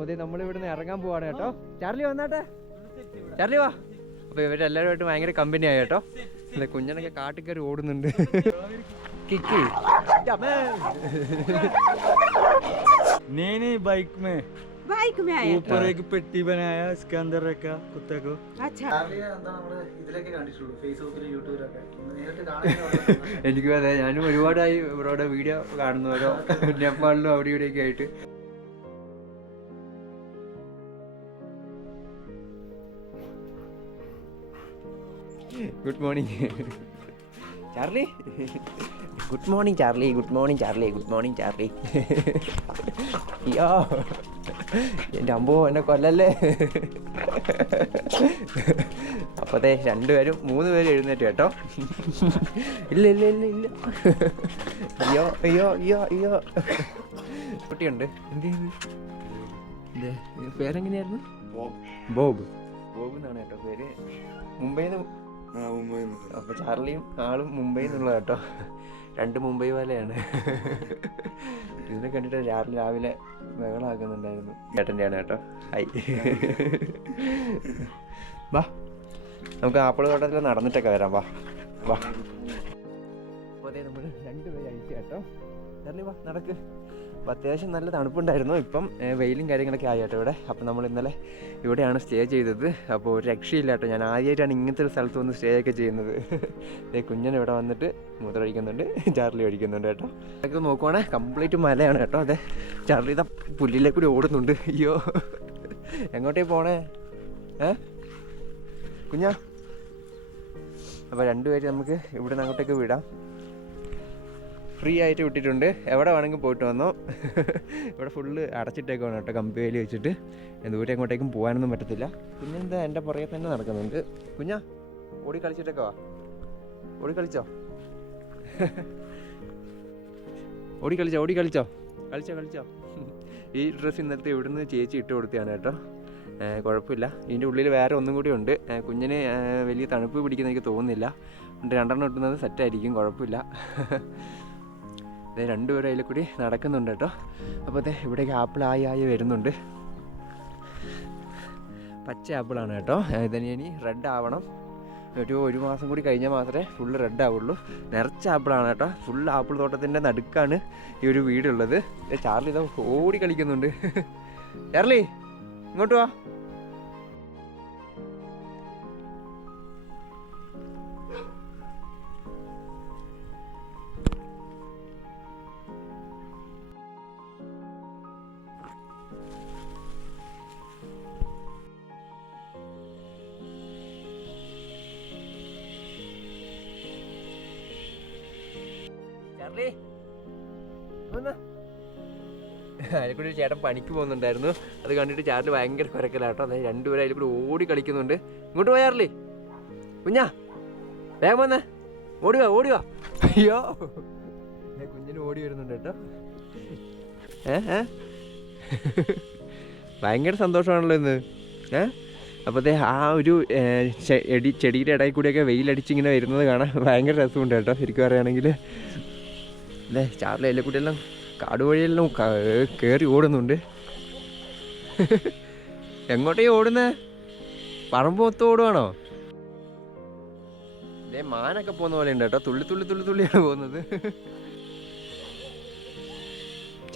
അപ്പോൾ ഇതേ നമ്മൾ ഇവിടുന്ന് ഇറങ്ങാൻ പോവാണ് കേട്ടോ. ചാർലി വന്നാട്ടെ, ചാർലി വാ. അപ്പോൾ ഇവരെല്ലാവരുമായിട്ട് ഭയങ്കര കമ്പനിയായി കേട്ടോ. അല്ലെ കുഞ്ഞനൊക്കെ കാട്ടിൽ കയറി ഓടുന്നുണ്ട്. കിക്കി नहीं बाइक में आया ऊपर एक पेटी बनाया उसके अंदर रखा कुत्ते को. अच्छा എനിക്കും അതെ, ഞാനും ഒരുപാടായി ഇവരോട് വീഡിയോ കാണുന്നു, ഓരോ നേപ്പാളിലും അവിടെ ഇവിടെയൊക്കെ ആയിട്ട്. Good morning Charlie. Good morning Charlie, good morning Charlie, good morning Charlie. അയ്യോ എൻ്റെ അമ്പോ എന്നെ കൊല്ലല്ലേ. അപ്പോഴത്തെ 2 പേരും 3 പേരും എഴുന്നേറ്റ് കേട്ടോ. ഇല്ല ഇല്ല ഇല്ല ഇല്ല. അയ്യോ അയ്യോ അയ്യോ അയ്യോ. കുട്ടിയുണ്ട്. എന്ത് ചെയ്ത് പേരെങ്ങനെയായിരുന്നു? ബോബ്. ബോബ് എന്നാണ് കേട്ടോ പേര്. മുംബൈയിൽ നിന്ന്. അപ്പോൾ ചാർലിയും ആളും മുംബൈയിൽ നിന്നുള്ള കേട്ടോ. 2 മുംബൈ വാലയാണ്. ഇതിനെ കണ്ടിട്ട് രാവിലെ ബഹളാക്കുന്നുണ്ടായിരുന്നു. ചേട്ടൻ്റെയാണ് കേട്ടോ. ഹായ്. വാ നമുക്ക് ആപ്പിൾ തോട്ടത്തിൽ നടന്നിട്ടൊക്കെ വരാം. വാ വാ. അപ്പോൾ അതേ നമ്മൾ 2 പേര് അഴിച്ചു കേട്ടോ. ചാർലി വാ നടക്ക്. അപ്പോൾ അത്യാവശ്യം നല്ല തണുപ്പുണ്ടായിരുന്നു. ഇപ്പം വെയിലും കാര്യങ്ങളൊക്കെ ആയി കേട്ടോ ഇവിടെ. അപ്പോൾ നമ്മൾ ഇന്നലെ ഇവിടെയാണ് സ്റ്റേ ചെയ്തത്. അപ്പോൾ ഒരു രക്ഷയില്ല കേട്ടോ. ഞാൻ ആദ്യമായിട്ടാണ് ഇങ്ങനത്തെ ഒരു സ്ഥലത്ത് വന്ന് സ്റ്റേ ഒക്കെ ചെയ്യുന്നത്. ഇതേ കുഞ്ഞൻ ഇവിടെ വന്നിട്ട് മൂത്രം ഒഴിക്കുന്നുണ്ട്, ചാർലി ഒഴിക്കുന്നുണ്ട് കേട്ടോ. അതൊക്കെ നോക്കുവാണെങ്കിൽ കംപ്ലീറ്റ് മലയാണ് കേട്ടോ. അതെ ചാർലി ഇതാ പുല്ലിലേക്ക് കൂടി ഓടുന്നുണ്ട്. അയ്യോ എങ്ങോട്ടേ പോണേ കുഞ്ഞാ? അപ്പോൾ 2 പേര് നമുക്ക് ഇവിടെ നിന്ന് അങ്ങോട്ടേക്ക് വിടാം. ഫ്രീ ആയിട്ട് വിട്ടിട്ടുണ്ട്. എവിടെ വേണമെങ്കിൽ പോയിട്ട് വന്നോ. ഇവിടെ ഫുള്ള് അടച്ചിട്ടേക്കാണ് കേട്ടോ, കമ്പി വേലി വെച്ചിട്ട്. ദൂരെ എങ്ങോട്ടേക്കും പോകാനൊന്നും പറ്റത്തില്ല. പിന്നെന്താ എൻ്റെ പുറകെ തന്നെ നടക്കുന്നുണ്ട്. കുഞ്ഞാ ഓടി കളിച്ചിട്ടൊക്കെ വാ. ഓടി കളിച്ചോ? ഓടി കളിച്ചോ? ഓടി കളിച്ചോ? കളിച്ചോ കളിച്ചോ? ഈ ഡ്രസ്സ് ഇന്നത്തെ ഇവിടുന്ന് ചേച്ചി ഇട്ട് കൊടുത്തതാണ് കേട്ടോ. കുഴപ്പമില്ല. ഇതിൻ്റെ ഉള്ളിൽ വേറെ ഒന്നും കൂടി ഉണ്ട്. കുഞ്ഞിന് വലിയ തണുപ്പ് പിടിക്കുന്ന എനിക്ക് തോന്നുന്നില്ല. 2 എണ്ണം ഇട്ടുന്നത് സെറ്റായിരിക്കും, കുഴപ്പമില്ല. 2 പേരും അതിൽ കൂടി നടക്കുന്നുണ്ട് കേട്ടോ. അപ്പോൾ ഇവിടേക്ക് ആപ്പിൾ ആയി വരുന്നുണ്ട്. പച്ച ആപ്പിളാണ് കേട്ടോ. ഇതിനി റെഡ് ആവണം. ഒരു മാസം കൂടി കഴിഞ്ഞാൽ മാത്രമേ ഫുള്ള് റെഡ് ആവുള്ളൂ. നിറച്ച ആപ്പിളാണ് കേട്ടോ. ഫുൾ ആപ്പിൾ തോട്ടത്തിൻ്റെ നടുക്കാണ് ഈ ഒരു വീടുള്ളത്. ചാർലി ഇതാ ഓടി കളിക്കുന്നുണ്ട്. ചാർലി ഇങ്ങോട്ട് വാ. അതിൽ കൂടി ചേട്ടൻ പണിക്ക് പോകുന്നുണ്ടായിരുന്നു. അത് കണ്ടിട്ട് ചാർലി ഭയങ്കര കുരക്കലാട്ടോ. അതായത് 2 പേരും അതിൽ കൂടി ഓടി കളിക്കുന്നുണ്ട്. ഇങ്ങോട്ട് പോയാ ചാർലി. കുഞ്ഞാ വേഗം വന്നേ, ഓടിവാ ഓടിവാ. അയ്യോ കുഞ്ഞിന് ഓടി വരുന്നുണ്ട് കേട്ടോ. ഭയങ്കര സന്തോഷമാണല്ലോ ഇന്ന്. അപ്പോഴത്തെ ആ ഒരു ചെടിയുടെ ഇടയിൽ കൂടിയൊക്കെ വെയിലടിച്ചിങ്ങനെ വരുന്നത് കാണാൻ ഭയങ്കര രസമുണ്ട് കേട്ടോ. ശരിക്കും പറയുകയാണെങ്കിൽ അല്ലേ ചാർലി അതിലെ കൂടിയെല്ലാം കാട് വഴിയെല്ലാം കയറി ഓടുന്നുണ്ട്. എങ്ങോട്ടേ ഓടുന്നേ? പറമ്പ് മൊത്തം ഓടുവാണോ? ഇതേ മാനൊക്കെ പോകുന്ന പോലെ ഉണ്ട് കേട്ടോ. തുള്ളി തുള്ളി തുള്ളി തുള്ളിയാണ് പോകുന്നത്.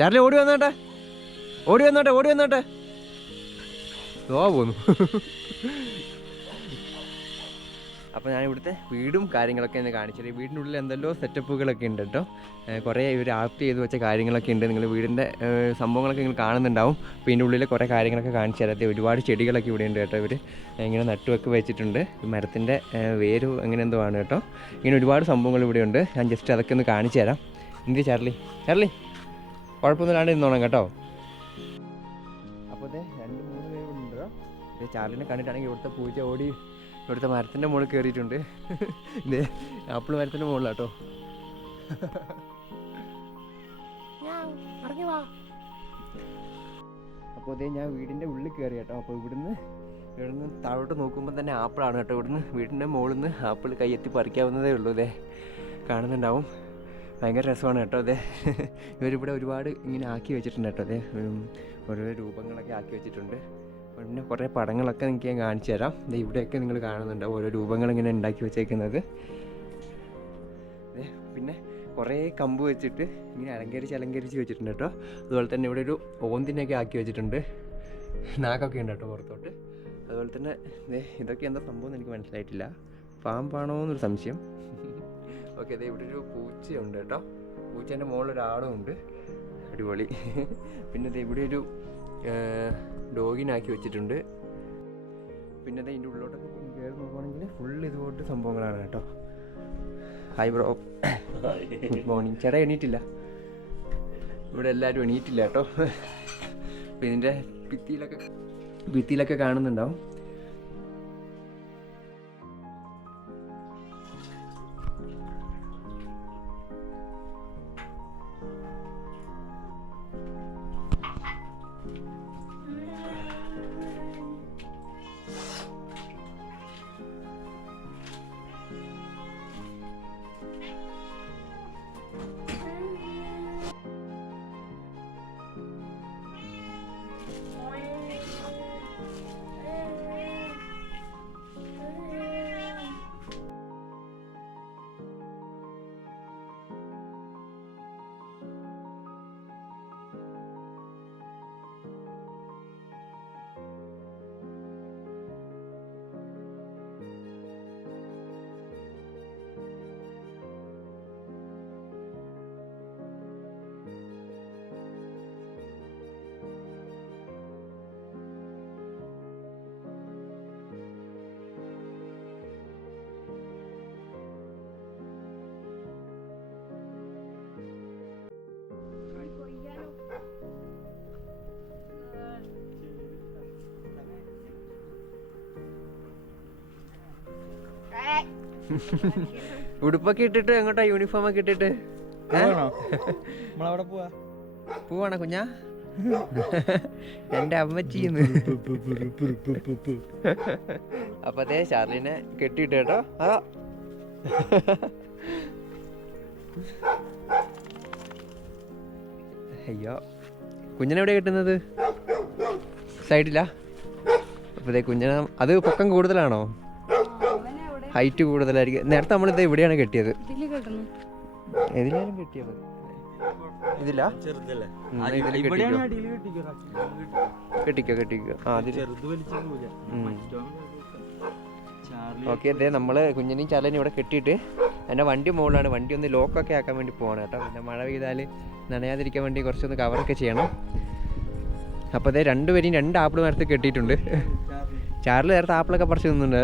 ചാർലി ഓടി വന്നോട്ടെ, ഓടി വന്നോട്ടെ, ഓടി വന്നോട്ടെ. പോന്നു. അപ്പോൾ ഞാൻ ഇവിടുത്തെ വീടും കാര്യങ്ങളൊക്കെ ഒന്ന് കാണിച്ചത്. വീടിൻ്റെ ഉള്ളിൽ എന്തെല്ലോ സെറ്റപ്പുകളൊക്കെ ഉണ്ട് കേട്ടോ. കുറേ ഇവർ ആപ്റ്റ് ചെയ്ത് വെച്ച കാര്യങ്ങളൊക്കെ ഉണ്ട്. നിങ്ങൾ വീടിൻ്റെ സംഭവങ്ങളൊക്കെ നിങ്ങൾ കാണുന്നുണ്ടാവും. അപ്പോൾ ഇതിൻ്റെ ഉള്ളിൽ കുറേ കാര്യങ്ങളൊക്കെ കാണിച്ചു തരാതെ. ഒരുപാട് ചെടികളൊക്കെ ഇവിടെ ഉണ്ട് കേട്ടോ. ഇവർ ഇങ്ങനെ നട്ടുവൊക്കെ വെച്ചിട്ടുണ്ട്. മരത്തിൻ്റെ വേര് അങ്ങനെ എന്തോ ആണ് കേട്ടോ. ഇങ്ങനെ ഒരുപാട് സംഭവങ്ങൾ ഇവിടെ ഉണ്ട്. ഞാൻ ജസ്റ്റ് അതൊക്കെ ഒന്ന് കാണിച്ചു തരാം. എന്ത് ചാർലി? ചാർലി കുഴപ്പമൊന്നുമില്ലാണ്ട് ഇരുന്നോണം കേട്ടോ. അപ്പോൾ 2-3 പേരുണ്ടോ. ചാർലിനെ കണ്ടിട്ടാണെങ്കിൽ ഇവിടുത്തെ പൂച്ച ഓടി ഇവിടുത്തെ മരത്തിൻ്റെ മുകളിൽ കയറിയിട്ടുണ്ട്. ഇതേ ആപ്പിൾ മരത്തിൻ്റെ മുകളിലാട്ടോ. അപ്പോൾ അതേ ഞാൻ വീടിൻ്റെ ഉള്ളിൽ കയറി കേട്ടോ. അപ്പോൾ ഇവിടുന്ന് താഴോട്ട് നോക്കുമ്പോൾ തന്നെ ആപ്പിളാണ് കേട്ടോ. ഇവിടുന്ന് വീടിൻ്റെ മുകളിൽ നിന്ന് ആപ്പിൾ കയ്യെത്തി പറിക്കാവുന്നതേ ഉള്ളൂ. ഇതേ കാണുന്നുണ്ടാവും. ഭയങ്കര രസമാണ് കേട്ടോ. അതെ ഇവരിവിടെ ഒരുപാട് ഇങ്ങനെ ആക്കി വെച്ചിട്ടുണ്ട് കേട്ടോ. അതെ ഓരോ രൂപങ്ങളൊക്കെ ആക്കി വെച്ചിട്ടുണ്ട്. പിന്നെ കുറേ പടങ്ങളൊക്കെ നിങ്ങൾക്ക് ഞാൻ കാണിച്ചു തരാം. ഇവിടെയൊക്കെ നിങ്ങൾ കാണുന്നുണ്ട് ഓരോ രൂപങ്ങൾ ഇങ്ങനെ ഉണ്ടാക്കി വെച്ചേക്കുന്നത്. പിന്നെ കുറേ കമ്പ് വെച്ചിട്ട് ഇങ്ങനെ അലങ്കരിച്ച് വെച്ചിട്ടുണ്ട് കേട്ടോ. അതുപോലെ തന്നെ ഇവിടെ ഒരു ഓന്തിനൊക്കെ ആക്കി വെച്ചിട്ടുണ്ട്. നാക്കൊക്കെ ഉണ്ട് കേട്ടോ പുറത്തോട്ട്. അതുപോലെ തന്നെ ഇതൊക്കെ എന്താ സംഭവം എന്ന് എനിക്ക് മനസ്സിലായിട്ടില്ല. പാമ്പാണോ എന്നൊരു സംശയം. ഓക്കെ, ഇവിടെ ഒരു പൂച്ചയുണ്ട് കേട്ടോ. പൂച്ചേൻ്റെ മുകളിലൊരാളും ഉണ്ട്. അടിപൊളി. പിന്നെ ഇവിടെ ഒരു ഡോഗിനാക്കി വെച്ചിട്ടുണ്ട്. പിന്നെ ഇതിൻ്റെ ഉള്ളിലോട്ടൊക്കെ കയറി നോക്കുകയാണെങ്കിൽ ഫുള്ള് ഇതുപോലത്തെ സംഭവങ്ങളാണ് കേട്ടോ. Hi bro, good morning. ചേട്ടാ എണീറ്റില്ല? ഇവിടെ എല്ലാവരും എണീറ്റില്ല കേട്ടോ. അപ്പം ഇതിൻ്റെ ഭിത്തിയിലൊക്കെ കാണുന്നുണ്ടാവും. ഉടുപ്പൊക്കെ ഇട്ടിട്ട് എങ്ങോട്ടാ? യൂണിഫോം ഒക്കെ ഇട്ടിട്ട് നമ്മളവിടെ പോവാണോ കുഞ്ഞാ? എന്റെ അമ്മച്ചിന്ന്. അപ്പൊ അതേ ഷാർലിനെ കെട്ടിയിട്ട് കേട്ടോ. അതോ അയ്യോ, കുഞ്ഞിനെവിടെ കെട്ടുന്നത്? സൈഡിലാ? അപ്പൊ അതേ കുഞ്ഞിനെ, അത് പൊക്കം കൂടുതലാണോ? ഹൈറ്റ് കൂടുതലായിരിക്കും. നേരത്തെ നമ്മളിത് ഇവിടെയാണ് കെട്ടിയത്. ഏതിലായാലും കെട്ടിയാൽ മതി. ഇതിലാ? കെട്ടിക്കോ. ഓക്കെ, അതെ നമ്മള് കുഞ്ഞിനെയും ചാലനെയും ഇവിടെ കെട്ടിയിട്ട് എൻ്റെ വണ്ടി മുകളിലാണ്. വണ്ടി ഒന്ന് ലോക്കൊക്കെ ആക്കാൻ വേണ്ടി പോവാണ് കേട്ടോ. പിന്നെ മഴ പെയ്താൽ നനയാതിരിക്കാൻ വേണ്ടി കുറച്ചൊന്ന് കവറൊക്കെ ചെയ്യണം. അപ്പോൾ അതേ രണ്ടുപേരെയും 2 ആപ്പിൾ നേരത്തെ കെട്ടിയിട്ടുണ്ട്. ചാർലി നേരത്തെ ആപ്പിളൊക്കെ പറിച്ച് നിന്നുണ്ട്.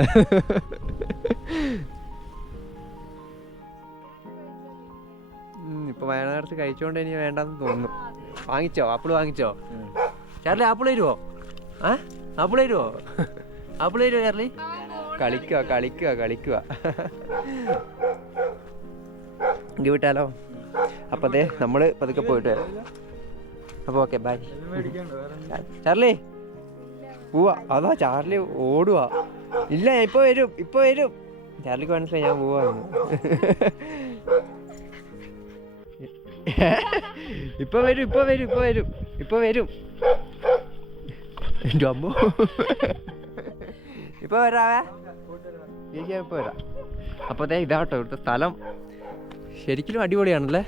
ഇപ്പൊ വയനാട് കഴിച്ചോണ്ട് ഇനി വേണ്ടെന്ന് തോന്നുന്നു. വാങ്ങിച്ചോ? ആപ്പിൾ വാങ്ങിച്ചോ? ചാർലി ആപ്പിൾ തരുമോ? ആപ്പിൾ തരുമോ ചാർലി? കളിക്കുക. എങ്കിൽ വിട്ടാലോ? അപ്പൊ അതെ നമ്മള് പതുക്കെ പോയിട്ട് വരാം. അപ്പൊ ഓക്കെ, ബൈ. ചാർലി പോവാ. അതാ ചാർലി ഓടുവാ. ഇല്ല, ഇപ്പൊ വരും. ചാർലിക്ക് മനസ്സിലായി ഞാൻ പോവാന്ന്. ഇപ്പൊ വരും. എൻ്റെ അമ്മ, ഇപ്പൊ വരാവേ. ഇപ്പൊ വരാം. അപ്പൊ അതെ ഇതാട്ടോ ഇവിടുത്തെ സ്ഥലം. ശരിക്കും അടിപൊളിയാണല്ലേ.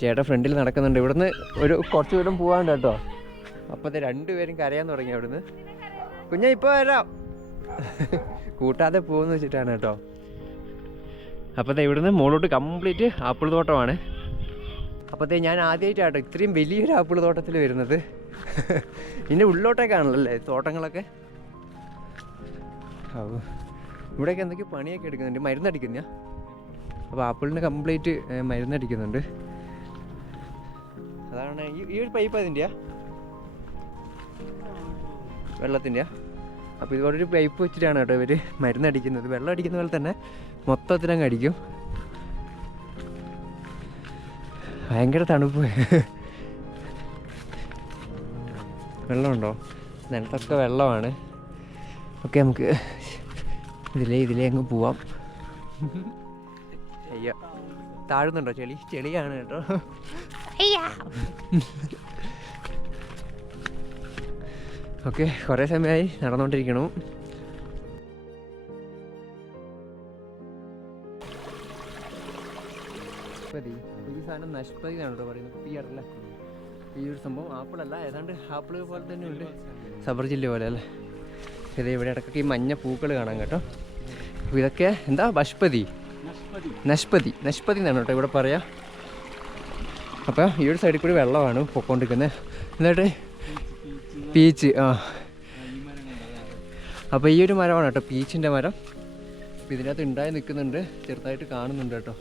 ചേട്ടൻ ഫ്രണ്ടിൽ നടക്കുന്നുണ്ട്. ഇവിടുന്ന് ഒരു കുറച്ച് ദൂരം പോകാണ്ട് കേട്ടോ. അപ്പോൾ അത് 2 പേരും കരയാൻ തുടങ്ങി അവിടുന്ന്. കുഞ്ഞാ ഇപ്പോൾ വരാം. കൂട്ടാതെ പോകുമെന്ന് വെച്ചിട്ടാണ് കേട്ടോ. അപ്പോൾ ഇവിടുന്ന് മുകളിലോട്ട് കംപ്ലീറ്റ് ആപ്പിൾ തോട്ടമാണ്. അപ്പോൾ ഞാൻ ആദ്യമായിട്ടാട്ടോ ഇത്രയും വലിയൊരു ആപ്പിൾ തോട്ടത്തിൽ വരുന്നത്. ഇതിൻ്റെ ഉള്ളിലോട്ടേക്കാണല്ലേ തോട്ടങ്ങളൊക്കെ. ഇവിടെയൊക്കെ എന്തൊക്കെയോ പണിയൊക്കെ എടുക്കുന്നുണ്ട്. മരുന്നടിക്കുന്ന. അപ്പോൾ ആപ്പിളിന് കംപ്ലീറ്റ് മരുന്നടിക്കുന്നുണ്ട്. അതാണ് ഈ ഒരു പൈപ്പ് അതിൻ്റെയാ, വെള്ളത്തിൻ്റെയാ. അപ്പോൾ ഇതുപോലൊരു പൈപ്പ് വെച്ചിട്ടാണ് കേട്ടോ ഇവർ മരുന്നടിക്കുന്നത്. വെള്ളം അടിക്കുന്ന പോലെ തന്നെ മൊത്തത്തിലങ്ങ് അടിക്കും. ഭയങ്കര തണുപ്പ്. വെള്ളമുണ്ടോ? നിലത്തൊക്കെ വെള്ളമാണ്. ഓക്കെ, നമുക്ക് ഇതിലേ അങ്ങ് പോവാം. അയ്യോ, താഴുന്നുണ്ടോ? ചെളിയാണ് കേട്ടോ. ഓക്കെ, കുറേ സമയമായി നടന്നുകൊണ്ടിരിക്കണു. ഈ സാധനം നഷ്പതി എന്നാണ് പറയുന്നത്. പിയറല്ല, ഈ ഒരു സംഭവം ആപ്പിളല്ല, ഏതാണ്ട് ആപ്പിൾ പോലെ തന്നെ ഉണ്ട്, സബർ ജില്ല പോലെ അല്ലേ. ഇത് ഇവിടെ ഇടയ്ക്കൊക്കെ ഈ മഞ്ഞ പൂക്കൾ കാണാം കേട്ടോ. അപ്പോൾ ഇതൊക്കെ എന്താ ബഷ്പതി, നഷ്പതി എന്നാണ് കേട്ടോ ഇവിടെ പറയാം. അപ്പോൾ ഈ ഒരു സൈഡിൽ കൂടി വെള്ളമാണ് പൊക്കോണ്ടിരിക്കുന്നത്. എന്നിട്ട് പീച്ച്, അപ്പോൾ ഈ ഒരു മരമാണ് കേട്ടോ പീച്ചിൻ്റെ മരം. അപ്പോൾ ഇതിനകത്ത് ഉണ്ടായി നിൽക്കുന്നുണ്ട്, ചെറുതായിട്ട് കാണുന്നുണ്ട് കേട്ടോ.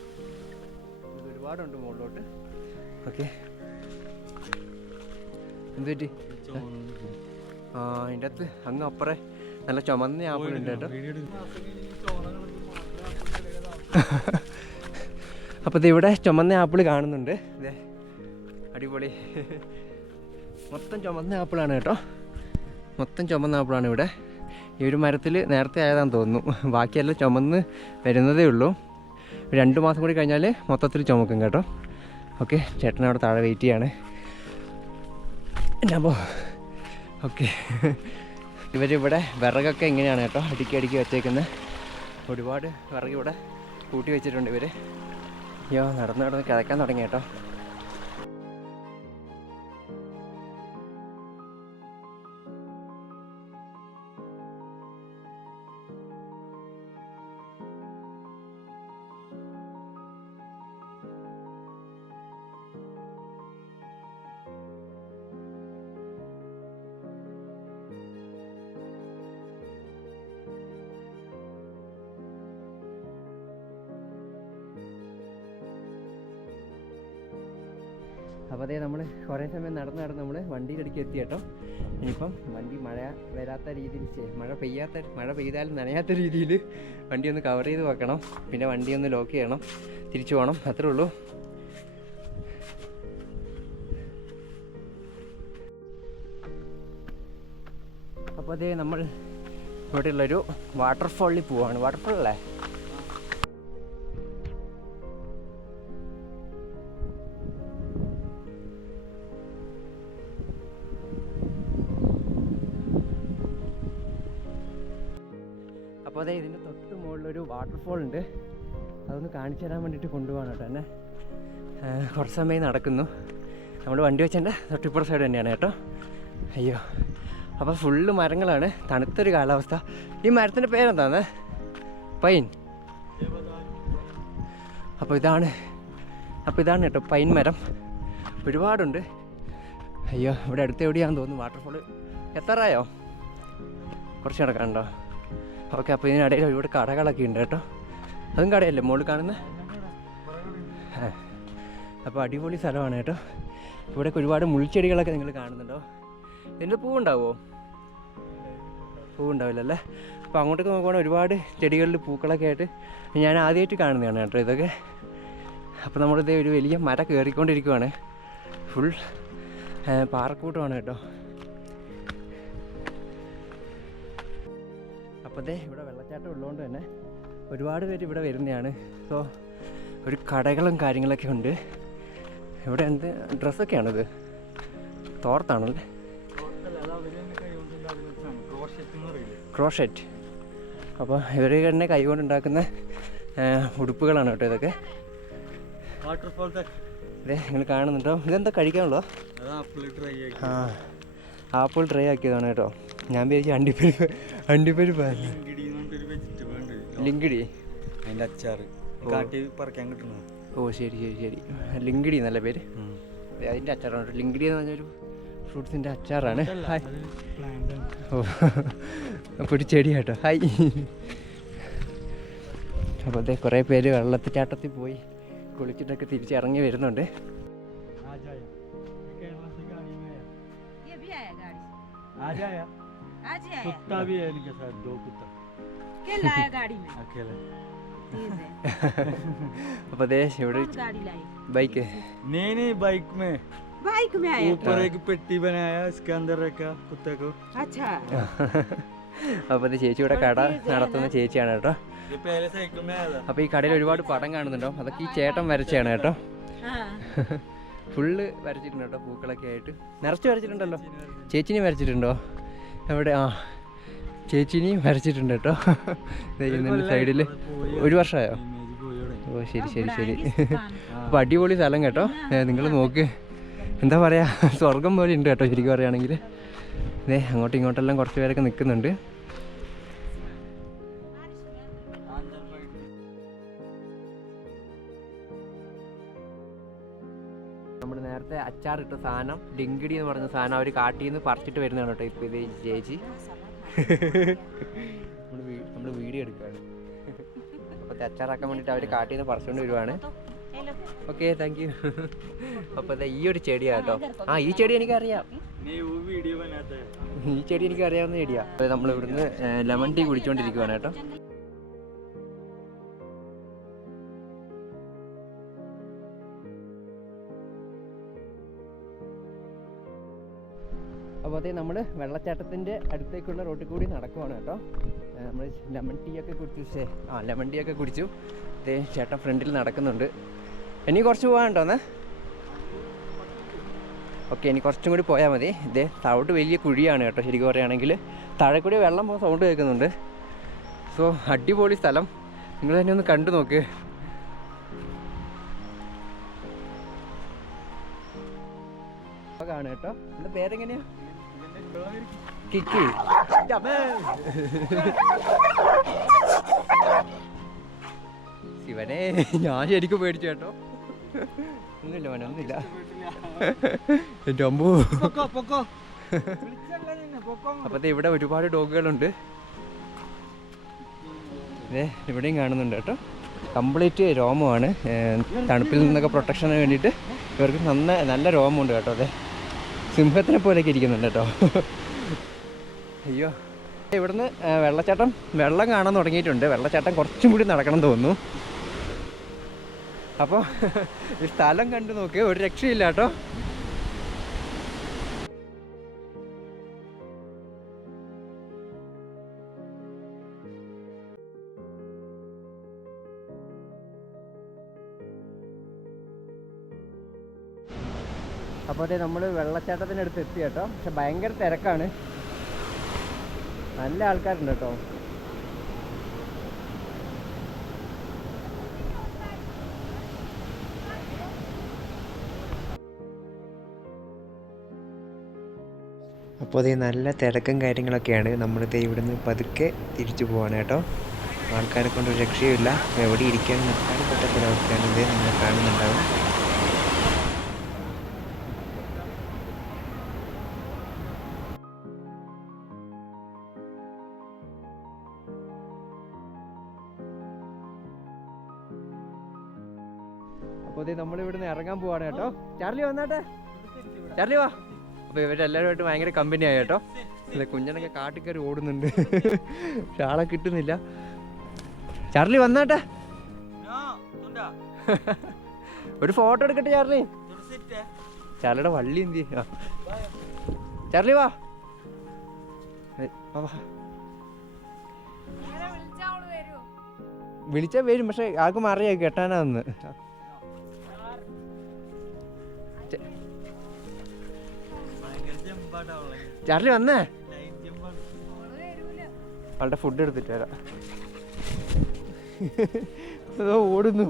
ഇത് ഒരുപാടുണ്ട് മുകളിലോട്ട്. ഓക്കെ, എന്ത് പറ്റി? അതിൻ്റെ അകത്ത് അങ്ങ് അപ്പുറേ നല്ല ചുമന്ന ആപ്പിൾ ഉണ്ട് കേട്ടോ. അപ്പോൾ ഇത് ഇവിടെ ചുമന്ന ആപ്പിൾ കാണുന്നുണ്ട്. ഇതേ അടിപൊളി, മൊത്തം ചുമന്ന ആപ്പിളാണ് കേട്ടോ. മൊത്തം ചുമന്ന ആപ്പിളാണ് ഇവിടെ. ഈ ഒരു മരത്തിൽ നേരത്തെ ആയതാണെന്ന് തോന്നുന്നു, ബാക്കിയെല്ലാം ചുമന്ന് വരുന്നതേ ഉള്ളൂ. 2 മാസം കൂടി കഴിഞ്ഞാൽ മൊത്തത്തിൽ ചുമക്കും കേട്ടോ. ഓക്കെ, ചേട്ടൻ അവിടെ താഴെ വെയിറ്റ് ചെയ്യാണ്. അപ്പോൾ ഓക്കെ, ഇവരിവിടെ വിറകൊക്കെ ഇങ്ങനെയാണ് കേട്ടോ അടുക്കി വെച്ചേക്കുന്നത്. ഒരുപാട് വിറക് ഇവിടെ കൂട്ടി വെച്ചിട്ടുണ്ട് ഇവർ. അയ്യോ, നടന്ന് കിതക്കാൻ തുടങ്ങി കേട്ടോ. അപ്പോൾ അതേ നമ്മൾ കുറേ സമയം നടന്ന് നമ്മൾ വണ്ടിയിലടുക്കി എത്തി കേട്ടോ. ഇനിയിപ്പം വണ്ടി മഴ വരാത്ത രീതിയിൽ, മഴ പെയ്താലും നനയാത്ത രീതിയിൽ വണ്ടി ഒന്ന് കവർ ചെയ്ത് വെക്കണം. പിന്നെ വണ്ടി ഒന്ന് ലോക്ക് ചെയ്യണം, തിരിച്ചു പോകണം, അത്രേ ഉള്ളൂ. അപ്പോൾ അതേ നമ്മൾ ഇവിടെയുള്ളൊരു വാട്ടർഫാളിൽ പോവാണ്. വാട്ടർഫാൾ അല്ലേ? അപ്പോൾ അതെ, ഇതിൻ്റെ തൊട്ട് മുകളിലൊരു വാട്ടർഫോൾ ഉണ്ട്. അതൊന്ന് കാണിച്ചു തരാൻ വേണ്ടിയിട്ട് കൊണ്ടുപോകാൻ കേട്ടോ എന്നെ. കുറച്ച് സമയം നടക്കുന്നു. നമ്മൾ വണ്ടി വെച്ചതിൻ്റെ തൊട്ടിപ്പുറ സൈഡ് തന്നെയാണ് കേട്ടോ. അയ്യോ, അപ്പോൾ ഫുള്ള് മരങ്ങളാണ്, തണുത്തൊരു കാലാവസ്ഥ. ഈ മരത്തിൻ്റെ പേരെന്താണ്? പൈൻ. അപ്പോൾ ഇതാണ് കേട്ടോ പൈൻ മരം. ഒരുപാടുണ്ട്. അയ്യോ, ഇവിടെ അടുത്ത് എവിടെയാണെന്ന് തോന്നുന്നു വാട്ടർഫോൾ. എത്താറായോ? കുറച്ച് നടക്കാനുണ്ടോ? ഓക്കെ, അപ്പോൾ ഇതിനിടയിൽ ഒരുപാട് കടകളൊക്കെ ഉണ്ട് കേട്ടോ. അതും കടയല്ലേ മുകളിൽ കാണുന്നത്? അപ്പോൾ അടിപൊളി സ്ഥലമാണ് കേട്ടോ. ഇവിടെയൊക്കെ ഒരുപാട് മുൾച്ചെടികളൊക്കെ നിങ്ങൾ കാണുന്നുണ്ടോ? ഇതിൻ്റെ പൂവുണ്ടാവുമോ? പൂവുണ്ടാവില്ലല്ലേ. അപ്പോൾ അങ്ങോട്ടേക്ക് നോക്കുവാണെങ്കിൽ ഒരുപാട് ചെടികളിൽ പൂക്കളൊക്കെ ആയിട്ട് ഞാൻ ആദ്യമായിട്ട് കാണുന്നതാണ് കേട്ടോ ഇതൊക്കെ. അപ്പോൾ നമ്മളിത് ഒരു വലിയ മര കയറിക്കൊണ്ടിരിക്കുവാണ്. ഫുൾ പാറക്കൂട്ടമാണ് കേട്ടോ. അപ്പോൾ ദേ ഇവിടെ വെള്ളച്ചാട്ടം ഉള്ളതുകൊണ്ട് തന്നെ ഒരുപാട് പേര് ഇവിടെ വരുന്നതാണ്. സോ ഒരു കടകളും കാര്യങ്ങളൊക്കെ ഉണ്ട് ഇവിടെ. എന്ത് ഡ്രസ്സൊക്കെയാണിത്? തോർത്താണല്ലേ? ക്രോഷെറ്റ്. അപ്പോൾ ഇവർ തന്നെ കൈകൊണ്ട് ഉണ്ടാക്കുന്ന ഉടുപ്പുകളാണ് കേട്ടോ ഇതൊക്കെ. അതെ, നിങ്ങൾ കാണുന്നുണ്ടോ? ഇതെന്താ കഴിക്കാനുള്ളോ? ആപ്പിൾ ഡ്രൈ ആക്കിയതാണ് കേട്ടോ. ഞാൻ വിചാരിച്ചു അണ്ടിപ്പരിപ്പ്. ലിങ്കിടി, അതിൻ്റെ അച്ചാറ് കാട്ടി പറിക്കാൻ കിട്ടുന്നു. ഓ ശരി. ലിങ്കിടി നല്ല പേര്. അതിൻ്റെ അച്ചാറാണ് കേട്ടോ. ലിങ്കിടി എന്ന് പറഞ്ഞൊരു ഫ്രൂട്ട്സിൻ്റെ അച്ചാറാണ്. ഹായ്. ഓ, അപ്പോൾ ഒരു ചെടി കേട്ടോ. ഹായ്. അപ്പോൾ അതേ കുറേ പേര് വെള്ളച്ചാട്ടത്തിൽ പോയി കുളിച്ചിട്ടൊക്കെ തിരിച്ചിറങ്ങി വരുന്നുണ്ട്. कुत्ता भी है इनके साथ, 2 कुत्ता। क्या लाया गाड़ी में? अकेले। तेज है। അപ്പോൾ ദേ ഇവിടെ कौन गाड़ी लाई? ബൈക്ക്. नहीं बाइक में में आया ऊपर एक पेटी बनाया, इसके अंदर रखा कुत्ते को। अच्छा അപ്പോൾ ഇത് ചേച്ചിയുടെ കട നടത്തുന്ന ചേച്ചിയാണ് കേട്ടോ. ये पहले साइकिल में आया था। അപ്പോൾ ഈ കടയിൽ ഒരുപാട് പടം കാണുന്നുണ്ടോ? അതൊക്കെ ഈ ചേട്ടൻ വരച്ചാണ് കേട്ടോ. ഫുള്ള് വരച്ചിട്ടുണ്ട് കേട്ടോ, പൂക്കളൊക്കെ ആയിട്ട് നിറച്ച് വരച്ചിട്ടുണ്ടല്ലോ. ചേച്ചിനെ വരച്ചിട്ടുണ്ടോ? അവിടെ ചേച്ചിനെയും വരച്ചിട്ടുണ്ട് കേട്ടോ. സൈഡിൽ 1 വർഷമായോ? ഓ ശരി ശരി ശരി. അപ്പോൾ അടിപൊളി സ്ഥലം കേട്ടോ. നിങ്ങൾ നോക്ക്, എന്താ പറയുക, സ്വർഗം പോലെ ഉണ്ട് കേട്ടോ ശരിക്കും പറയുകയാണെങ്കിൽ. അങ്ങോട്ടും ഇങ്ങോട്ടെല്ലാം കുറച്ച് പേരൊക്കെ നിൽക്കുന്നുണ്ട്. നമ്മൾ നേരത്തെ അച്ചാറിട്ട സാധനം, ഡിങ്കിടി എന്ന് പറഞ്ഞ സാധനം അവർ കാട്ടിൽ നിന്ന് പറിച്ചിട്ട് വരുന്നതാണ് കേട്ടോ. ഇപ്പോൾ ഇത് ചേച്ചി നമ്മൾ വീഡിയോ എടുക്കുകയാണ്. അപ്പോൾ അച്ചാറാക്കാൻ വേണ്ടിയിട്ട് അവർ കാട്ടിൽ നിന്ന് പറിച്ചുകൊണ്ട് വരുവാണ്. Okay thank you. അപ്പോൾ ഈ ഒരു ചെടിയാണ് കേട്ടോ. ഈ ചെടി എനിക്കറിയാം, ഈ ചെടി എനിക്ക് അറിയാവുന്ന ചെടിയാണ്. അപ്പോൾ നമ്മൾ ഇവിടുന്ന് ലെമൺ ടീ കുടിച്ചുകൊണ്ടിരിക്കുവാണ് കേട്ടോ. അപ്പോൾ അതേ നമ്മൾ വെള്ളച്ചാട്ടത്തിൻ്റെ അടുത്തേക്കുള്ള റോട്ടിൽ കൂടി നടക്കുവാണ് കേട്ടോ. നമ്മൾ ലെമൺ ടീ ഒക്കെ കുടിച്ചു. ലെമൺ ടീ ഒക്കെ കുടിച്ചു. അതേ ചേട്ടൻ ഫ്രണ്ടിൽ നടക്കുന്നുണ്ട്. ഇനി കുറച്ച് പോകാനുണ്ടോന്ന്? ഓക്കെ, ഇനി കുറച്ചും കൂടി പോയാൽ മതി. ഇതേ താഴോട്ട് വലിയ കുഴിയാണ് കേട്ടോ ശരിക്കും പറയുകയാണെങ്കിൽ. താഴെ കൂടി വെള്ളം പോകുന്ന സൗണ്ട് കേൾക്കുന്നുണ്ട്. സോ അടിപൊളി സ്ഥലം, നിങ്ങൾ തന്നെ ഒന്ന് കണ്ടു നോക്ക്. കാണും കേട്ടോ. എൻ്റെ പേരെങ്ങനെയാ? കിക്കി. ശിവനെ, ഞാൻ ശരിക്കും പേടിച്ചു കേട്ടോ. ഒന്നുമില്ല മോനെ, ഒന്നുമില്ല. എൻ്റെ അമ്മോ. അപ്പത്തെ ഇവിടെ ഒരുപാട് ഡോഗുകളുണ്ട്. ഇവിടെയും കാണുന്നുണ്ട് കേട്ടോ. കംപ്ലീറ്റ് രോമമാണ്. തണുപ്പിൽ നിന്നൊക്കെ പ്രൊട്ടക്ഷന് വേണ്ടിയിട്ട് ഇവർക്ക് നല്ല രോമമുണ്ട് കേട്ടോ. അതെ, സിംഹത്തിനെ പോലെയൊക്കെ ഇരിക്കുന്നുണ്ട് കേട്ടോ. അയ്യോ, ഇവിടുന്ന് വെള്ളച്ചാട്ടം വെള്ളം കാണാൻ തുടങ്ങിയിട്ടുണ്ട്. വെള്ളച്ചാട്ടം കുറച്ചും കൂടി നടക്കണം തോന്നുന്നു. അപ്പോൾ ഈ സ്ഥലം കണ്ടു നോക്ക്, ഒരു രക്ഷയില്ല കേട്ടോ. അപ്പോൾ അതെ നമ്മൾ വെള്ളച്ചാട്ടത്തിൻ്റെ അടുത്ത് എത്തി കേട്ടോ. പക്ഷെ ഭയങ്കര തിരക്കാണ്, നല്ല ആൾക്കാരുണ്ട് കേട്ടോ. അപ്പോൾ അതേ നല്ല തിരക്കും കാര്യങ്ങളൊക്കെയാണ്. നമ്മളിത് ഇവിടുന്ന് പതുക്കെ തിരിച്ചു പോവാണ് കേട്ടോ. ആൾക്കാരെ കൊണ്ട് ഒരു രക്ഷയുമില്ല, എവിടെ ഇരിക്കാനും നിൽക്കാനും പറ്റാത്തൊരവസ്ഥയാണ്. ഇത് നമ്മൾ കാണുന്നുണ്ടാവും. അപ്പോൾ ഇത് നമ്മളിവിടുന്ന് ഇറങ്ങാൻ പോവാണ് കേട്ടോ. ചാർലി വന്നാട്ടെ, ചാർലി വാ. അപ്പോൾ ഇവരെല്ലാവരുമായിട്ട് ഭയങ്കര കമ്പനിയായി കേട്ടോ. അല്ലെ, കുഞ്ഞനൊക്കെ കാട്ടിൽ കയറി ഓടുന്നുണ്ട്, പക്ഷെ ആളെ കിട്ടുന്നില്ല. ചാർലി വന്നാട്ടെ, ഒരു ഫോട്ടോ എടുക്കട്ടെ ചാർലി. ചാർലിയുടെ വള്ളി എന്ത് ചെയ്യാ? ചാർലി വാ. വിളിച്ചാൽ വരും, പക്ഷെ ആർക്കും അറിയാം കെട്ടാനാന്ന്. ചാർലി വന്നേ, അവളുടെ ഫുഡ് എടുത്തിട്ട് വരാം. അതോ ഓടുന്നു,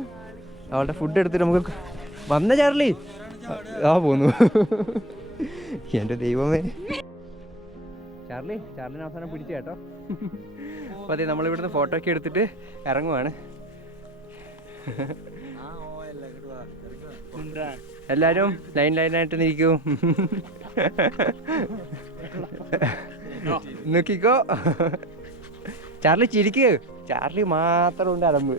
അവളുടെ ഫുഡ് എടുത്തിട്ട് നമുക്ക് വന്ന ചാർലി പോന്നു. എൻ്റെ ദൈവമേ, ചാർലിനെ അവസാനം പിടിച്ചു കേട്ടോ. അപ്പോൾ അതെ നമ്മളിവിടുന്ന് ഫോട്ടോ ഒക്കെ എടുത്തിട്ട് ഇറങ്ങുവാണ്. എല്ലാവരും ലൈനായിട്ട് നിൽക്കൂ, നോക്കിക്കോ. ചാർലി ചിരിക്ക്, ചാർലി മാത്രം ഉണ്ട് അലമ്പ്.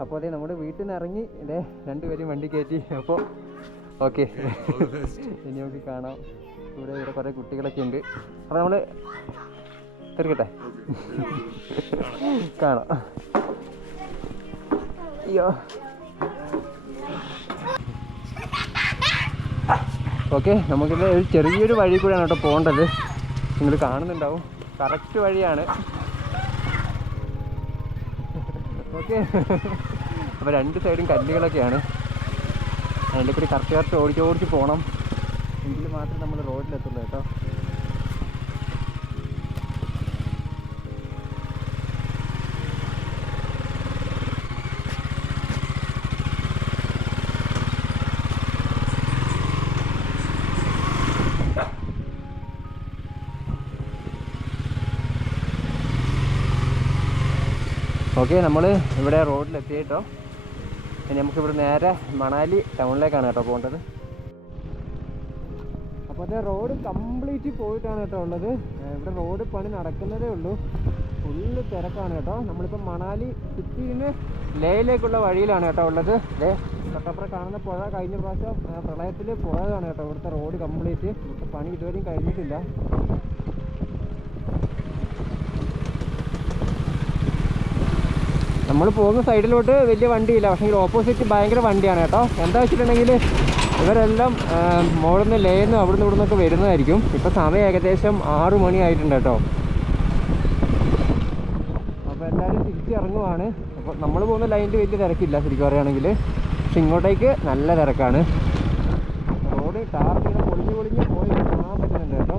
അപ്പോൾ അതെ നമ്മുടെ വീട്ടിൽ നിന്ന് ഇറങ്ങി ഇതേ രണ്ടുപേരും വണ്ടി കയറ്റി. അപ്പോൾ ഓക്കെ, ഇനി നമുക്ക് കാണാം. ഇവിടെ കുറേ കുട്ടികളൊക്കെ ഉണ്ട്. അപ്പോൾ നമ്മൾ തീർക്കട്ടെ, കാണാം. അയ്യോ, ഓക്കെ, നമുക്കിത് ഒരു ചെറിയൊരു വഴി കൂടെയാണ് കേട്ടോ പോകേണ്ടത്. നിങ്ങൾ കാണുന്നുണ്ടാവും, കറക്റ്റ് വഴിയാണ്. ഓക്കെ, അപ്പോൾ രണ്ട് സൈഡും കല്ലുകളൊക്കെയാണ്. അതിൻ്റെ കൂടി കറക്റ്റ് ഓടിച്ച് പോകണം. എങ്കിൽ മാത്രമേ നമ്മൾ റോഡിലെത്തുള്ളൂ കേട്ടോ. ഓക്കെ, നമ്മൾ ഇവിടെ റോഡിലെത്തി കേട്ടോ. ഇനി നമുക്കിവിടെ നേരെ മണാലി ടൗണിലേക്കാണ് കേട്ടോ പോകേണ്ടത്. അപ്പോൾ അത് റോഡ് കംപ്ലീറ്റ് പോയിട്ടാണ് കേട്ടോ ഉള്ളത്. ഇവിടെ റോഡ് പണി നടക്കുന്നതേ ഉള്ളൂ. ഫുള്ള് തിരക്കാണ് കേട്ടോ. നമ്മളിപ്പോൾ മണാലി സിറ്റിയിൽ നിന്ന് ലേയിലേക്കുള്ള വഴിയിലാണ് കേട്ടോ ഉള്ളത്. തൊട്ടപ്പുറം കാണുന്ന പുഴ കഴിഞ്ഞ പ്രാവശ്യം പ്രളയത്തിൽ പോയതാണ് കേട്ടോ. ഇവിടുത്തെ റോഡ് കംപ്ലീറ്റ്. ഇവിടുത്തെ പണി ഇതുവരെയും കഴിഞ്ഞിട്ടില്ല. നമ്മൾ പോകുന്ന സൈഡിലോട്ട് വലിയ വണ്ടിയില്ല, പക്ഷേ ഓപ്പോസിറ്റ് ഭയങ്കര വണ്ടിയാണ് കേട്ടോ. എന്താ വെച്ചിട്ടുണ്ടെങ്കിൽ ഇവരെല്ലാം മുകളിൽ നിന്ന് ലേന്ന് അവിടുന്ന് ഇവിടെ നിന്നൊക്കെ വരുന്നതായിരിക്കും. ഇപ്പോൾ സമയം ഏകദേശം 6 മണി ആയിട്ടുണ്ട് കേട്ടോ. അപ്പോൾ എല്ലാവരും തിരിച്ചിറങ്ങുവാണ്. അപ്പോൾ നമ്മൾ പോകുന്ന ലൈനിൽ വലിയ തിരക്കില്ല ശരിക്കും പറയുകയാണെങ്കിൽ, പക്ഷെ ഇങ്ങോട്ടേക്ക് നല്ല തിരക്കാണ്. റോഡ് ടാർ ഇങ്ങനെ പൊളിഞ്ഞ് പോയി കാണാൻ പറ്റുന്നുണ്ട് കേട്ടോ.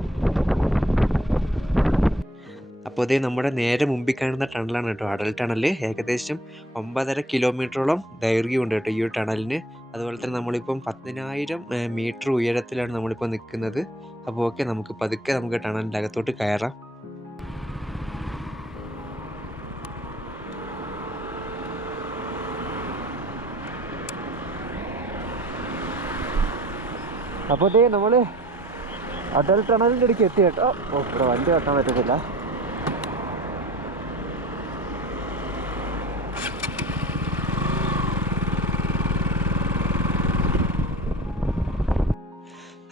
അപ്പോൾ അതേ നമ്മുടെ നേരെ മുമ്പിൽ കാണുന്ന ടണലാണ് കേട്ടോ അടൽ ടണൽ. ഏകദേശം 9.5 കിലോമീറ്ററോളം ദൈർഘ്യമുണ്ട് കേട്ടോ ഈ ഒരു ടണലിന്. അതുപോലെ തന്നെ നമ്മളിപ്പം 10,000 മീറ്റർ ഉയരത്തിലാണ് നമ്മളിപ്പോൾ നിൽക്കുന്നത്. അപ്പോൾ ഓക്കെ, നമുക്ക് പതുക്കെ നമുക്ക് ടണലിൻ്റെ അകത്തോട്ട് കയറാം. അപ്പോൾ ഇതേ നമ്മൾ അടൽ ടണലിൻ്റെ ഇടയ്ക്ക് എത്തി കേട്ടോ. ഓ, ഇവിടെ വണ്ടി വെട്ടാൻ പറ്റത്തില്ല.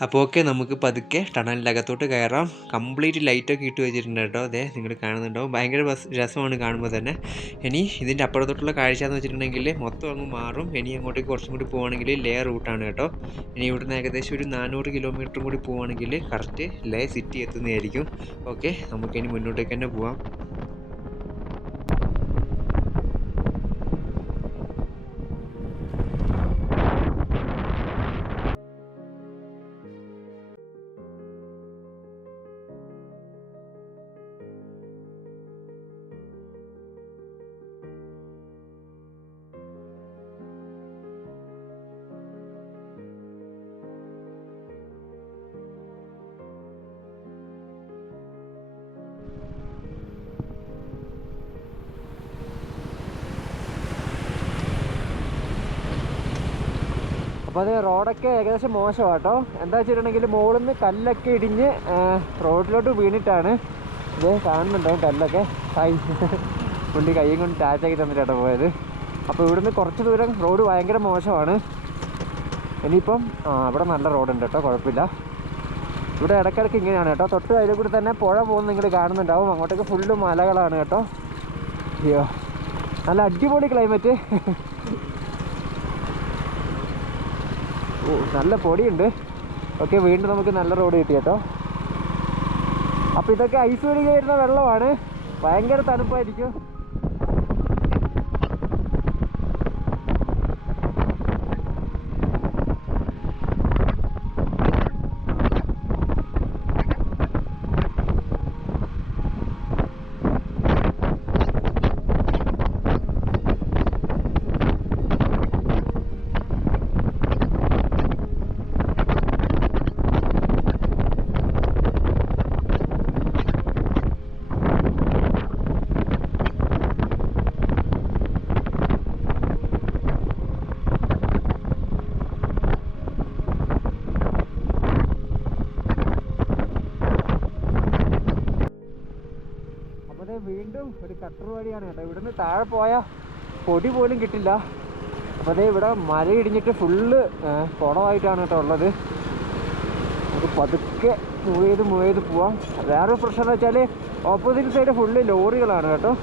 അപ്പോൾ ഓക്കെ, നമുക്ക് പതുക്കെ ടണലിൻ്റെ അകത്തോട്ട് കയറാം. കംപ്ലീറ്റ് ലൈറ്റൊക്കെ ഇട്ട് വെച്ചിട്ടുണ്ട് കേട്ടോ. അതെ, നിങ്ങൾ കാണുന്നുണ്ടാവും. ഭയങ്കര രസമാണ് കാണുമ്പോൾ തന്നെ. ഇനി ഇതിൻ്റെ അപ്പുറത്തോട്ടുള്ള കാഴ്ച എന്ന് വെച്ചിട്ടുണ്ടെങ്കിൽ മൊത്തം അങ്ങ് മാറും. ഇനി അങ്ങോട്ടേക്ക് കുറച്ചും കൂടി പോവുകയാണെങ്കിൽ ലേ റൂട്ടാണ് കേട്ടോ. ഇനി ഇവിടുന്ന് ഏകദേശം ഒരു 400 കിലോമീറ്ററും കൂടി പോവുകയാണെങ്കിൽ കറക്റ്റ് ലേ സിറ്റി എത്തുന്നതായിരിക്കും. ഓക്കെ, നമുക്കിനി മുന്നോട്ടേക്ക് തന്നെ പോവാം. അപ്പോൾ അത് റോഡൊക്കെ ഏകദേശം മോശമാണ് കേട്ടോ. എന്താ വെച്ചിട്ടുണ്ടെങ്കിൽ മുകളിൽ നിന്ന് കല്ലൊക്കെ ഇടിഞ്ഞ് റോഡിലോട്ട് വീണിട്ടാണ്. ഇത് കാണുന്നുണ്ടാവും കല്ലൊക്കെ. പുള്ളി കൈയും കൊണ്ട് ടാച്ചാക്കി തന്നിട്ടാണ് പോയത്. അപ്പോൾ ഇവിടുന്ന് കുറച്ച് ദൂരം റോഡ് ഭയങ്കര മോശമാണ്. ഇനിയിപ്പം ഇവിടെ നല്ല റോഡുണ്ട് കേട്ടോ, കുഴപ്പമില്ല. ഇവിടെ ഇടയ്ക്കിടയ്ക്ക് ഇങ്ങനെയാണ് കേട്ടോ. തൊട്ട് അതിൽ കൂടി തന്നെ പുഴ പോകുന്ന നിങ്ങൾ കാണുന്നുണ്ടാവും. അങ്ങോട്ടേക്ക് ഫുള്ള് മലകളാണ് കേട്ടോ. അയ്യോ, നല്ല അടിപൊളി ക്ലൈമറ്റ്. ഓ, നല്ല പൊടിയുണ്ട്. ഓക്കെ, വീണ്ടും നമുക്ക് നല്ല റോഡ് കിട്ടി കേട്ടോ. അപ്പോൾ ഇതൊക്കെ ഐസ് ഒഴുകി വരുന്ന വെള്ളമാണ്. ഭയങ്കര തണുപ്പായിരിക്കും. വീണ്ടും ഒരു കട്ടർ വഴിയാണ് കേട്ടോ. ഇവിടുന്ന് താഴെ പോയാൽ പൊടി പോലും കിട്ടില്ല. അപ്പോൾ അതേ ഇവിടെ മല ഇടിഞ്ഞിട്ട് ഫുള്ള് കുളമായിട്ടാണ് കേട്ടോ ഉള്ളത്. നമുക്ക് പതുക്കെ മൂവ് ചെയ്ത് പോവാം. വേറൊരു പ്രശ്നം എന്ന് വെച്ചാൽ ഓപ്പോസിറ്റ് സൈഡ് ഫുള്ള് ലോറികളാണ് കേട്ടോ.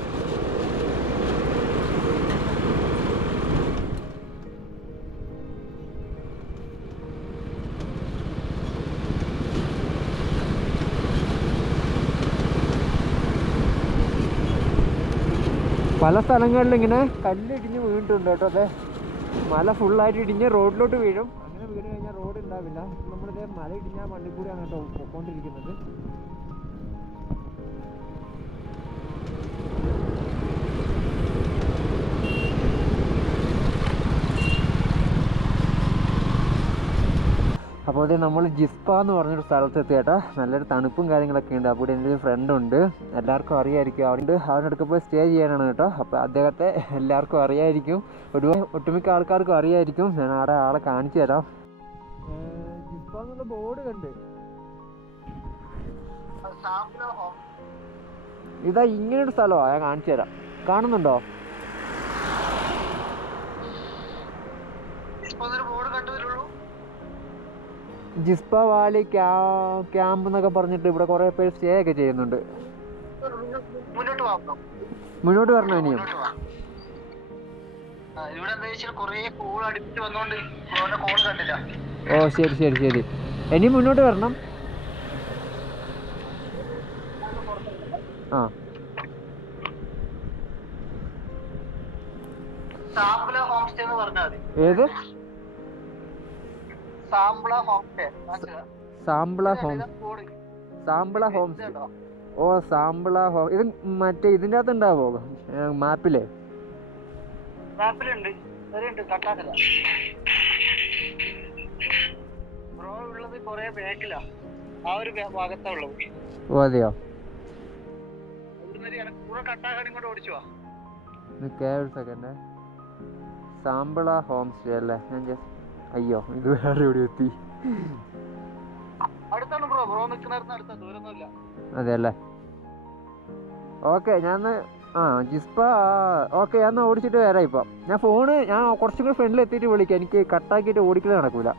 പല സ്ഥലങ്ങളിലും ഇങ്ങനെ കല്ലിടിഞ്ഞ് വീണിട്ടുണ്ട് കേട്ടോ. അതെ, മല ഫുള്ളായിട്ട് ഇടിഞ്ഞ് റോഡിലോട്ട് വീഴും. അങ്ങനെ വീട് കഴിഞ്ഞാൽ റോഡ് ഉണ്ടാവില്ല. നമ്മളിതേ മലയിടിഞ്ഞ മണ്ണിൽ കൂടിയാണ് കേട്ടോ പോയിക്കൊണ്ടിരിക്കുന്നത്. അപ്പോൾ ഇത് നമ്മൾ ജിസ്പ എന്ന് പറഞ്ഞൊരു സ്ഥലത്തെത്തി കേട്ടോ. നല്ലൊരു തണുപ്പും കാര്യങ്ങളൊക്കെ ഉണ്ട്. അപ്പോൾ എൻ്റെ ഒരു ഫ്രണ്ട് ഉണ്ട്, എല്ലാവർക്കും അറിയായിരിക്കും. അവനടുക്ക പോയി സ്റ്റേ ചെയ്യാനാണ് കേട്ടോ. അപ്പോൾ അദ്ദേഹത്തെ എല്ലാവർക്കും അറിയായിരിക്കും, ഒട്ടുമിക്ക ആൾക്കാർക്കും അറിയായിരിക്കും. ഞാൻ അവിടെ ആളെ കാണിച്ചു തരാം. ജിസ്പ എന്നുള്ള ബോർഡ് കണ്ട് ഇതാ ഇങ്ങനൊരു സ്ഥലമാണ്. ഞാൻ കാണിച്ചു തരാം. കാണുന്നുണ്ടോ? ജിസ്പ വാലി ക്യാമ്പ് എന്നൊക്കെ പറഞ്ഞിട്ട് ഇവിടെ കുറെ പേര് സ്റ്റേ ഒക്കെ ചെയ്യുന്നുണ്ട്. മുന്നോട്ട് വരണോ ഇനിയും? ഓ ശരി ശരി ശരി. ഇനി മുന്നോട്ട് വരണം. ആ ഏത്? സാമ്പിള ഹോം സ്റ്റേ. ഓ സാമ്പിള ഹോം. ഇത് മറ്റേ ഇതിൻ്റെ അകത്ത് ഉണ്ടാവോ മാപ്പില്? ഓ അതെയോ? ഒരു സെക്കൻഡ്. സാമ്പിള ഹോം സ്റ്റേ അല്ലേ? ഞാൻ ജസ്റ്റ് അയ്യോ ഇത് വേറെ എവിടെ എത്തി. അതെ അല്ലേ? ഓക്കെ ഞാൻ ജിസ്പ ഓക്കെ ഞാൻ ഓടിച്ചിട്ട് വരാം. ഇപ്പം ഞാൻ കുറച്ചും കൂടി ഫ്രണ്ടിൽ എത്തിയിട്ട് വിളിക്കാം. എനിക്ക് കട്ടാക്കിയിട്ട് ഓടിക്കൽ നടക്കൂല.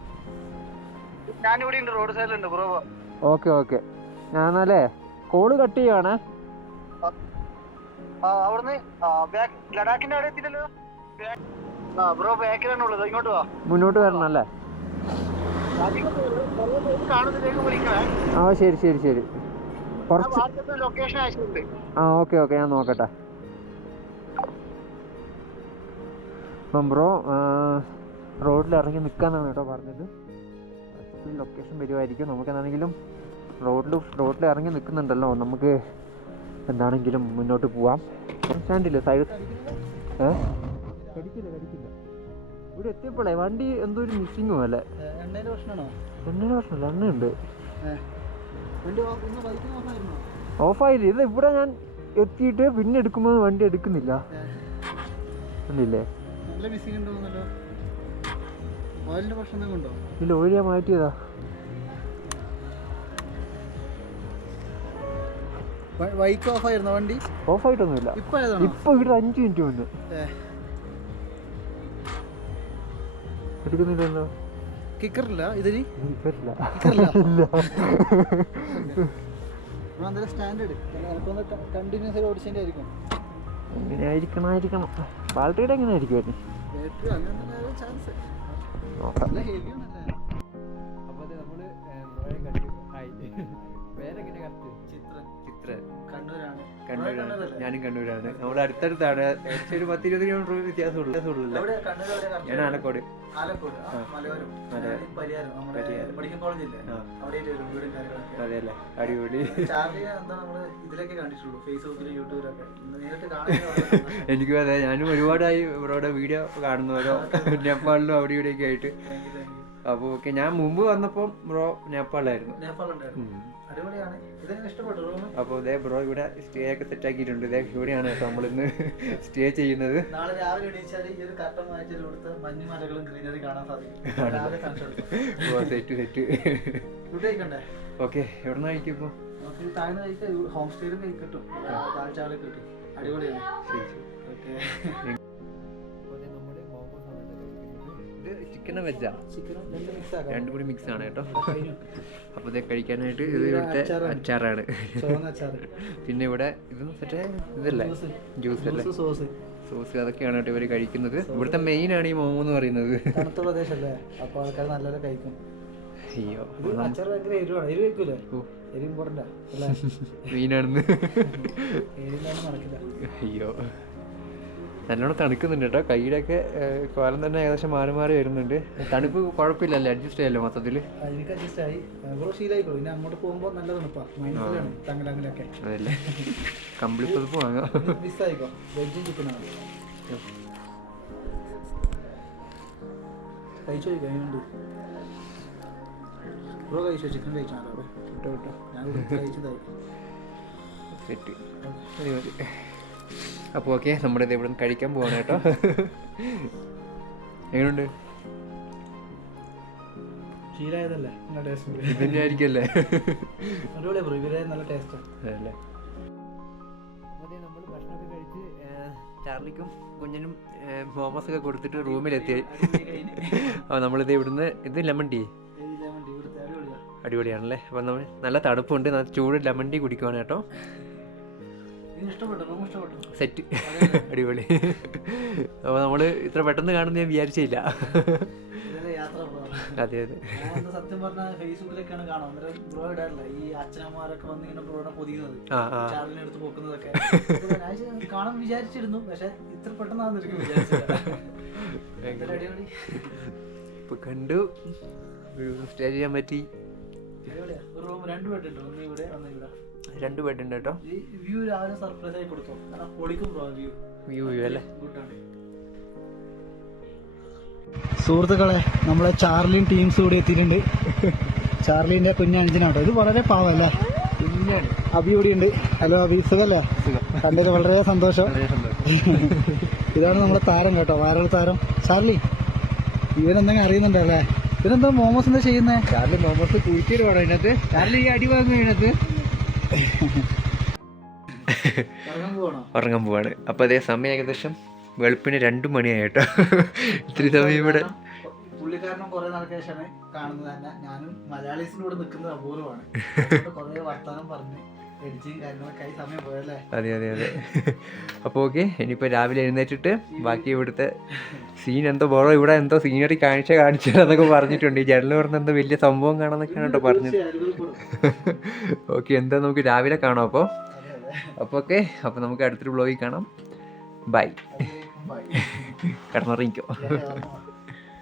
ഓക്കെ ഓക്കെ ഞാൻ എന്നാലേ കോള് കട്ട് ചെയ്യുവാണേ. മുന്നോട്ട് വരണം അല്ലേ? ആ ശരി ശരി ശരി. കുറച്ച് ആ ഓക്കെ ഓക്കെ ഞാൻ നോക്കട്ടെ. അപ്പം ബ്രോ റോഡിൽ ഇറങ്ങി നിൽക്കാന്നാണ് കേട്ടോ പറഞ്ഞത്. ലൊക്കേഷൻ വരുമായിരിക്കും. നമുക്ക് എന്താണെങ്കിലും റോഡിൽ ഇറങ്ങി നിൽക്കുന്നുണ്ടല്ലോ, നമുക്ക് എന്താണെങ്കിലും മുന്നോട്ട് പോവാം. സ്റ്റാൻഡില്ല സൈഡ് കടിക്കില്ല. ഇവിടെ എത്തിയപ്പോഴേ വണ്ടി എന്തോ ഒരു മിസ്സിങ്ങും അല്ലേ? എണ്ണയുടെ പ്രശ്നമല്ല, എണ്ണയുണ്ട്. ഓഫായില്ല. ഇത് ഇവിടെ ഞാൻ എത്തിയിട്ട് പിന്നെ എടുക്കുമ്പോൾ വണ്ടി എടുക്കുന്നില്ല. ഉണ്ടല്ലേ? ഇല്ല ഓയിൽ ഞാൻ മാറ്റിയതാ. ഓഫായിട്ടൊന്നുമില്ല. ഇപ്പൊ ഇവിടെ 5 മിനിറ്റ് മുന്നേ എടുക്കുന്നില്ലല്ലോ. കിക്കറില്ല ഇതിന്? കിക്കറില്ല. എങ്ങനെ ആയിരിക്കണം? ബാറ്ററിയുടെ എങ്ങനെ ആയിരിക്കും? കണ്ണൂരാണ്. ഞാനും കണ്ണൂരാണ്. നമ്മൾ അടുത്തടുത്താണ്. ഒരു 10-20 കിലോമീറ്റർ വ്യത്യാസമുള്ളൂ. ഞാൻ ആലക്കോട്. അതെയല്ലേ? അടിപൊളി. എനിക്കും അതെ. ഞാനും ഒരുപാടായി ഇവരോടെ വീഡിയോ കാണുന്നവരോ നേപ്പാളിലും അവിടെ ഇവിടെയൊക്കെ ആയിട്ട്. അപ്പോൾ ഓക്കെ. ഞാൻ മുമ്പ് വന്നപ്പോൾ ബ്രോ നേപ്പാളിലായിരുന്നു. അപ്പോൾ ഇതേ ബ്രോ ഇവിടെ സ്റ്റേ ഒക്കെ സെറ്റ് ആക്കിയിട്ടുണ്ട്. ഇതേ ഇവിടെയാണ് കേട്ടോ നമ്മളിന്ന് സ്റ്റേ ചെയ്യുന്നത്. സെറ്റ്. ഓക്കെ എവിടെ നിന്ന് കഴിക്കും ഇപ്പോൾ? ഹോം സ്റ്റേയിലും കഴിക്കട്ടും, അടിപൊളിയാണ്. ചിക്കനും വെജാ? രണ്ടും കൂടി മിക്സ് ആണ് കേട്ടോ. അപ്പോൾ ഇത് കഴിക്കാനായിട്ട് ഇത് ഇവിടുത്തെ അച്ചാറാണ്. പിന്നെ ഇവിടെ ഇത് ഇതല്ലേ ജ്യൂസ് അല്ലേ, സോസ്, അതൊക്കെയാണ് കേട്ടോ ഇവർ കഴിക്കുന്നത്. ഇവിടുത്തെ മെയിൻ ആണ് ഈ മോമോ എന്ന് പറയുന്നത്. തണുത്ത പ്രദേശല്ലേ, അപ്പോൾ ആൾക്കാർ നല്ലപോലെ കഴിക്കും. അയ്യോ അച്ചാർ ഭയങ്കര എരിവാണ്. എരിവ് വെക്കൂലേ? എരിവ് ഇമ്പോർട്ടൻ്റാ മെയിനാണെന്ന്. എരിവില്ലാതെ നടക്കില്ല. അയ്യോ നല്ലോണം തണുക്കുന്നുണ്ട് കേട്ടോ. കയ്യിലൊക്കെ കോലം തന്നെ ഏകദേശം മാറി മാറി വരുന്നുണ്ട്. തണുപ്പ് കുഴപ്പമില്ലല്ലേ, അഡ്ജസ്റ്റ് ചെയ്യാമല്ലോ മൊത്തത്തിൽ. എനിക്ക് അഡ്ജസ്റ്റ് ആയി ബ്രോ ശീലമായിക്കോ. ഇനി അങ്ങോട്ട് പോകുമ്പോൾ നല്ല തണുപ്പാണ്, മൈനസിലാണ് തങ്ങലങ്ങലൊക്കെ. അതല്ലേ, കമ്പിളി പുതുപ്പ് വാങ്ങാം. മിസ്സായിക്കോ. വെജും ചിക്കനാണ് കഴിച്ചോ. കഴിയുന്നുണ്ട് ബ്രോ, കഴിച്ചോ? ചിക്കൻ കഴിച്ചാലോ? വിട്ടോ വിട്ടോ, ഞാൻ കഴിച്ചതായി. സെറ്റ് മതി മതി. അപ്പോൾ ഓക്കെ, നമ്മുടെ ഇത് ഇവിടെ നിന്ന് കഴിക്കാൻ പോവാണ് കേട്ടോ. എങ്ങനെയുണ്ട്? ശീലമായതല്ലേ, നല്ല ടേസ്റ്റ്. ഇതിൻ്റെ ആയിരിക്കല്ലേ? അടിപൊളിയാ ബ്രോ, ഇവരെ നല്ല ടേസ്റ്റാണ്. അതല്ലേ. അപ്പോൾ നമ്മൾ ഭക്ഷണമൊക്കെ കഴിച്ച് ചാർലിക്കും കുഞ്ഞിനും മോമോസൊക്കെ കൊടുത്തിട്ട് റൂമിലെത്തി. അപ്പോൾ നമ്മളിത് ഇവിടുന്ന്, ഇത് ലെമൺ ടീ അടിപൊളിയാണല്ലേ. അപ്പോൾ നമ്മൾ നല്ല തണുപ്പുണ്ട്, നല്ല ചൂട് ലെമൺ ടീ കുടിക്കുവാണ് കേട്ടോ. സെറ്റ് അടിപൊളി. അപ്പോൾ നമ്മൾ ഇത്ര പെട്ടെന്ന് കാണുമെന്ന് ഞാൻ വിചാരിച്ചില്ല. അതെ അതെ. സത്യം പറഞ്ഞാൽ ഫേസ്ബുക്കിലൊക്കെയാണ് കാണാം, ബ്രോ ഇടാറില്ല ഈ അച്ഛനമ്മമാരൊക്കെ വന്ന് ഇങ്ങനെ ബ്രോനെ പൊതിയുന്നത്, ചാർലിനെ എടുത്ത് പോക്കുന്നതൊക്കെ കാണാൻ വിചാരിച്ചിരുന്നു. പക്ഷെ ഇത്ര പെട്ടെന്നാണെന്ന് വിചാരിച്ചില്ല. ഇപ്പൊ കണ്ടു, സ്റ്റേ ചെയ്യാൻ പറ്റി. റൂം 2 ബെഡ് ഉണ്ട്, ഒന്ന് ഇവിടെ ഒന്ന് ഇവിടെ. 2 ബെഡ് ഉണ്ട് കേട്ടോ. ഈ വ്യൂ രാവിലെ സർപ്രൈസ് ആയി കൊടുത്തു, കാരണം പൊളിക്കും ബ്രോ വ്യൂ. വ്യൂ അല്ലേ, ഗുഡാണ്. സുഹൃത്തുക്കളെ, നമ്മളെ ചാർലിൻ ടീംസ് കൂടി എത്തിയിട്ടുണ്ട്. ചാർലിന്റെ കുഞ്ഞഞ്ചനാട്ടോ, ഇത് വളരെ പാവല്ലേ. അബി കൂടി ഉണ്ട്. ഹലോ അബി, സുഖല്ലേ? കണ്ടത് വളരെ സന്തോഷം. ഇതാണ് നമ്മുടെ താരം കേട്ടോ, വൈറൽ താരം ചാർലി. ഇവനെന്തെങ്കിലും അറിയുന്നുണ്ടല്ലേ? ഇവനെന്താ മോമോസ് എന്താ ചെയ്യുന്നേ? ചാർലി മോമോസ് കുഴിച്ചിട്ട് വേണം ഇതിനകത്ത്. ചാർലി ഈ അടി വാങ്ങും ഇതിനകത്ത്. ഉറങ്ങാൻ പോവാണ്. അപ്പോൾ അതേ സമയം ഏകദേശം വെളുപ്പിന് 2 മണിയായി കേട്ടോ. ഇത്തിരി സമയം ഇവിടെ. പുള്ളിക്കാരനും കുറെ നാൾക്ക് ശേഷമാണ് കാണുന്നത് തന്നെ. ഞാനും മലയാളീസിന്റെ കൂടെ നിൽക്കുന്നത് അപൂർവമാണ്. കുറെ വർത്താനം പറഞ്ഞ് എഡിറ്റിങ് കാര്യങ്ങളൊക്കെ ആയി സമയം പോയല്ലേ. അതെ അതെ അതെ. അപ്പോൾ ഓക്കെ, ഇനിയിപ്പോൾ രാവിലെ എഴുന്നേറ്റിട്ട് ബാക്കി ഇവിടുത്തെ സീൻ എന്തോ ബോറോ, ഇവിടെ എന്തോ സീനറി കാണിച്ചില്ലെന്നൊക്കെ പറഞ്ഞിട്ടുണ്ട്. ഈ ജനൽ പറഞ്ഞ എന്തോ വലിയ സംഭവം കാണാന്നൊക്കെയാണ് കേട്ടോ പറഞ്ഞത്. ഓക്കെ, എന്താ നമുക്ക് രാവിലെ കാണാം. അപ്പോൾ ഓക്കെ, അപ്പോൾ നമുക്ക് അടുത്തൊരു വ്ലോഗിൽ കാണാം. ബൈ. കിടന്നുറങ്ങിക്കോ.